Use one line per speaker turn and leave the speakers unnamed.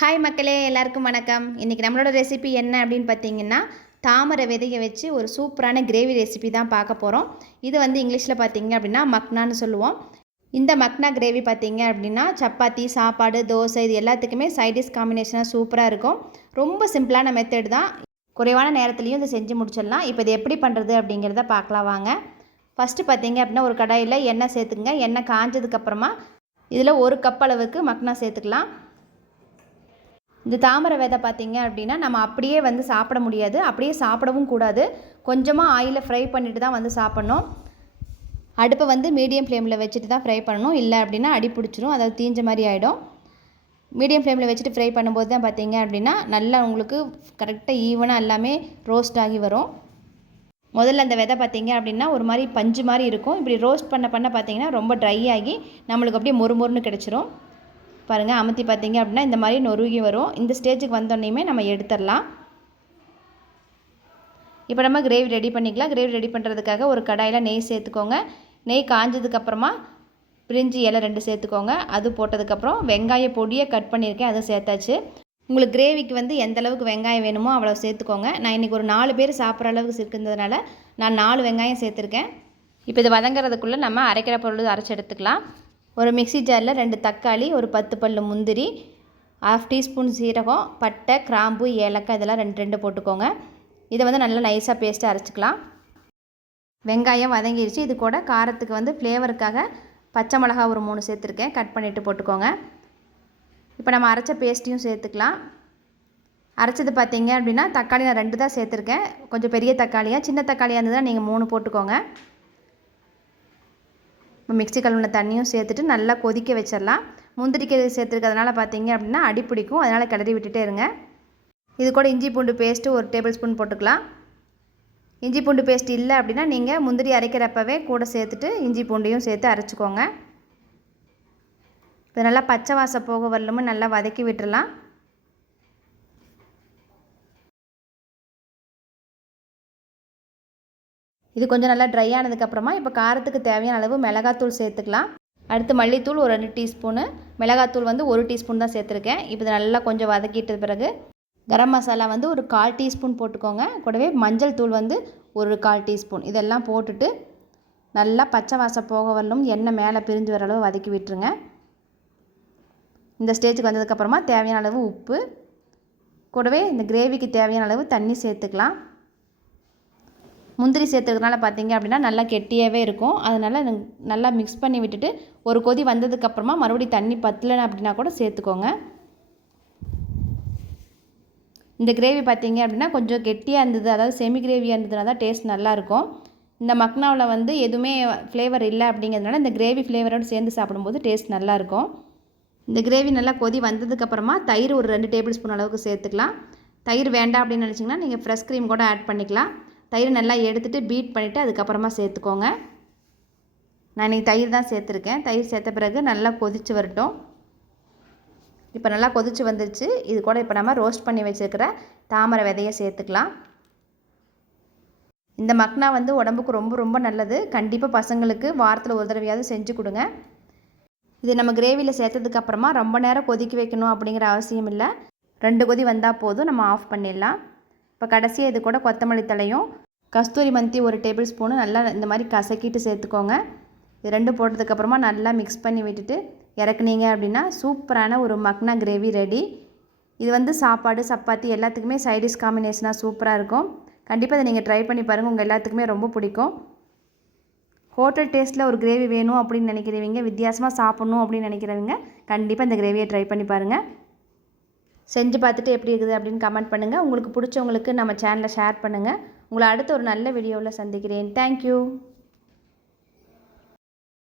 Hi மக்களே எல்லாருக்கும் வணக்கம். இன்றைக்கி நம்மளோட ரெசிபி என்ன அப்படின்னு பார்த்தீங்கன்னா தாமரை விதையை வச்சு ஒரு சூப்பரான கிரேவி ரெசிபி தான் பார்க்க போகிறோம் இது வந்து இங்கிலீஷில் பார்த்தீங்க அப்படின்னா மக்னான்னு சொல்லுவோம். இந்த மக்னா கிரேவி பார்த்தீங்க அப்படின்னா சப்பாத்தி சாப்பாடு தோசை இது எல்லாத்துக்குமே சைடிஷ் காம்பினேஷனாக சூப்பராக இருக்கும். ரொம்ப சிம்பிளான மெத்தட் தான். குறைவான நேரத்துலையும் இதை செஞ்சு முடிச்சிடலாம். இப்போ இது எப்படி பண்ணுறது அப்படிங்கிறத பார்க்கலாம் வாங்க. ஃபஸ்ட்டு பார்த்தீங்க அப்படின்னா ஒரு கடாயில் எண்ணெய் சேர்த்துக்குங்க. எண்ணெய் காஞ்சதுக்கப்புறமா இதில் ஒரு கப் அளவுக்கு மக்னா சேர்த்துக்கலாம். இந்த தாமரை விதை பார்த்திங்க அப்படின்னா நம்ம அப்படியே வந்து சாப்பிட முடியாது. அப்படியே சாப்பிடவும் கூடாது. கொஞ்சமாக ஆயிலில் ஃப்ரை பண்ணிட்டு தான் வந்து சாப்பிட்ணும். அடுப்பை வந்து மீடியம் ஃப்ளேமில் வச்சுட்டு தான் ஃப்ரை பண்ணணும். இல்லை அப்படின்னா அடி பிடிச்சிரும். அதாவது தீஞ்ச மாதிரி ஆகிடும் மீடியம் ஃப்ளேமில் வச்சுட்டு ஃப்ரை பண்ணும்போது தான் பார்த்திங்க அப்படின்னா நல்லா உங்களுக்கு கரெக்டாக ஈவனாக எல்லாமே ரோஸ்ட் ஆகி வரும். முதல்ல அந்த விதை பார்த்திங்க அப்படின்னா ஒரு மாதிரி பஞ்சு மாதிரி இருக்கும். இப்படி ரோஸ்ட் பண்ண பண்ண பார்த்திங்கன்னா ரொம்ப ட்ரை ஆகி நம்மளுக்கு அப்படியே மொறு மொறுன்னு கிடச்சிரும். பாருங்கள் அமுத்தி பார்த்தீங்க அப்படின்னா இந்த மாதிரி நொறுகி வரும். இந்த ஸ்டேஜுக்கு வந்தோடனையுமே நம்ம எடுத்துடலாம். இப்போ நம்ம கிரேவி ரெடி பண்ணிக்கலாம். கிரேவி ரெடி பண்ணுறதுக்காக ஒரு கடாயில் நெய் சேர்த்துக்கோங்க. நெய் காஞ்சதுக்கப்புறமா பிரிஞ்சி இலை ரெண்டு சேர்த்துக்கோங்க. அது போட்டதுக்கப்புறம் வெங்காய பொடியை கட் பண்ணியிருக்கேன் அதை சேர்த்தாச்சு. உங்களுக்கு கிரேவிக்கு வந்து எந்த அளவுக்கு வெங்காயம் வேணுமோ அவ்வளோ சேர்த்துக்கோங்க. நான் இன்றைக்கி ஒரு நாலு பேர் சாப்பிட்ற அளவுக்கு இருக்கிறதுனால நான் நாலு வெங்காயம் சேர்த்துருக்கேன். இப்போ இது வதங்குறதுக்குள்ளே நம்ம அரைக்கிற பொருள் அரைச்சி எடுத்துக்கலாம். ஒரு மிக்சி ஜாரில் ரெண்டு தக்காளி ஒரு பத்து பல் முந்திரி ஆஃப் டீஸ்பூன் சீரகம் பட்டை கிராம்பு ஏலக்காய் இதெல்லாம் ரெண்டு ரெண்டு போட்டுக்கோங்க. இதை வந்து நல்லா நைஸாக பேஸ்ட்டு அரைச்சிக்கலாம். வெங்காயம் வதங்கிடுச்சு இது கூட காரத்துக்கு வந்து ஃப்ளேவருக்காக பச்சை மிளகா ஒரு மூணு சேர்த்துருக்கேன். கட் பண்ணிவிட்டு போட்டுக்கோங்க. இப்போ நம்ம அரைச்ச பேஸ்ட்டையும் சேர்த்துக்கலாம். அரைச்சது பார்த்தீங்க அப்படின்னா தக்காளி நான் ரெண்டு தான் சேர்த்துருக்கேன். கொஞ்சம் பெரிய தக்காளியாக சின்ன தக்காளியாக இருந்ததுன்னா நீங்கள் மூணு போட்டுக்கோங்க. மிக்சி கழுவின தண்ணியும் சேர்த்துட்டு நல்லா கொதிக்க வச்சிடலாம். முந்திரிக்கை சேர்த்துருக்கிறதுனால பார்த்தீங்க அப்படின்னா அடி பிடிக்கும். அதனால் கிளறி விட்டுட்டே இருங்க. இது கூட இஞ்சி பூண்டு பேஸ்ட்டு ஒரு டேபிள் ஸ்பூன் போட்டுக்கலாம். இஞ்சி பூண்டு பேஸ்ட் இல்லை அப்படின்னா நீங்கள் முந்திரி அரைக்கிறப்பவே கூட சேர்த்துட்டு இஞ்சி பூண்டையும் சேர்த்து அரைச்சிக்கோங்க. இது நல்லா பச்சை வாசம் போக வரலுமே நல்லா வதக்கி விட்டுடலாம். இது கொஞ்சம் நல்லா ட்ரை ஆனதுக்கப்புறமா இப்போ காரத்துக்கு தேவையான அளவு மிளகாத்தூள் சேர்த்துக்கலாம். அடுத்து மல்லித்தூள் ஒரு ரெண்டு டீஸ்பூனு. மிளகாத்தூள் வந்து ஒரு டீஸ்பூன் தான் சேர்த்துருக்கேன். இப்போ நல்லா கொஞ்சம் வதக்கிட்ட பிறகு கரம் மசாலா வந்து ஒரு கால் டீஸ்பூன் போட்டுக்கோங்க. கூடவே மஞ்சள் தூள் வந்து ஒரு கால் டீஸ்பூன். இதெல்லாம் போட்டுட்டு நல்லா பச்சை வாசம் போக வரலும் எண்ணெய் மேலே பிரிஞ்சு வர அளவு வதக்கி விட்டுருங்க. இந்த ஸ்டேஜுக்கு வந்ததுக்கப்புறமா தேவையான அளவு உப்பு. கூடவே இந்த கிரேவிக்கு தேவையான அளவு தண்ணி சேர்த்துக்கலாம். முந்திரி சேர்த்துக்கிறதுனால பார்த்தீங்க அப்படின்னா நல்லா கெட்டியாகவே இருக்கும். அதனால் நல்லா மிக்ஸ் பண்ணி விட்டுட்டு ஒரு கொதி வந்ததுக்கப்புறமா மறுபடியும் தண்ணி பத்தலைன்னு அப்படின்னா கூட சேர்த்துக்கோங்க. இந்த கிரேவி பார்த்தீங்க அப்படின்னா கொஞ்சம் கெட்டியாக இருந்தது. அதாவது செமி கிரேவியாக இருந்ததுனால தான் டேஸ்ட் நல்லாயிருக்கும் இந்த மக்னாவில் வந்து எதுவுமே ஃப்ளேவர் இல்லை அப்படிங்கிறதுனால இந்த கிரேவி ஃப்ளேவரோடு சேர்ந்து சாப்பிடும்போது டேஸ்ட் நல்லாயிருக்கும் இந்த கிரேவி நல்லா கொதி வந்ததுக்கப்புறமா தயிர் ஒரு ரெண்டு டேபிள் ஸ்பூன் அளவுக்கு சேர்த்துக்கலாம். தயிர் வேண்டாம் அப்படின்னு நினச்சிங்கன்னா நீங்கள் ஃப்ரெஷ் க்ரீம் கூட ஆட் பண்ணிக்கலாம். தயிர் நல்லா எடுத்துகிட்டு பீட் பண்ணிவிட்டு அதுக்கப்புறமா சேர்த்துக்கோங்க. நான் இன்றைக்கி தயிர் தான் சேர்த்துருக்கேன். தயிர் சேர்த்த பிறகு நல்லா கொதித்து வரட்டும். இப்போ நல்லா கொதித்து வந்துருச்சு. இது கூட இப்போ நம்ம ரோஸ்ட் பண்ணி வச்சுருக்கிற தாமரை விதையை சேர்த்துக்கலாம். இந்த மக்னா வந்து உடம்புக்கு ரொம்ப ரொம்ப நல்லது. கண்டிப்பாக பசங்களுக்கு வாரத்தில் ஒரு தடவையாவது செஞ்சு கொடுங்க. இது நம்ம கிரேவியில் சேர்த்ததுக்கப்புறமா ரொம்ப நேரம் கொதிக்க வைக்கணும் அப்படிங்கிற அவசியம் இல்லை. ரெண்டு கொதி வந்தால் போதும். நம்ம ஆஃப் பண்ணிடலாம். இப்போ கடைசியாக இது கூட கொத்தமல்லி தலையும் கஸ்தூரி மந்தி ஒரு டேபிள் ஸ்பூனு நல்லா இந்த மாதிரி கசக்கிட்டு சேர்த்துக்கோங்க. இது ரெண்டும் போட்டதுக்கப்புறமா நல்லா மிக்ஸ் பண்ணி விட்டுட்டு இறக்குனீங்க அப்படின்னா சூப்பரான ஒரு மக்னா கிரேவி ரெடி. இது வந்து சாப்பாடு சப்பாத்தி எல்லாத்துக்குமே சைடிஷ் காம்பினேஷனாக சூப்பராக இருக்கும். கண்டிப்பாக இதை நீங்கள் ட்ரை பண்ணி பாருங்கள் உங்கள் எல்லாத்துக்குமே ரொம்ப பிடிக்கும். ஹோட்டல் டேஸ்ட்டில் ஒரு கிரேவி வேணும் அப்படின்னு நினைக்கிறவங்க வித்தியாசமாக சாப்பிட்ணும் அப்படின்னு நினைக்கிறவங்க கண்டிப்பாக இந்த கிரேவியை ட்ரை பண்ணி பாருங்கள் செஞ்சு பார்த்துட்டு எப்படி இருக்குது அப்படின்னு கமெண்ட் பண்ணுங்கள் உங்களுக்கு பிடிச்சவங்களுக்கு நம்ம சேனலை ஷேர் பண்ணுங்கள் உங்களை அடுத்த ஒரு நல்ல வீடியோவில் சந்திக்கிறேன். தேங்க்யூ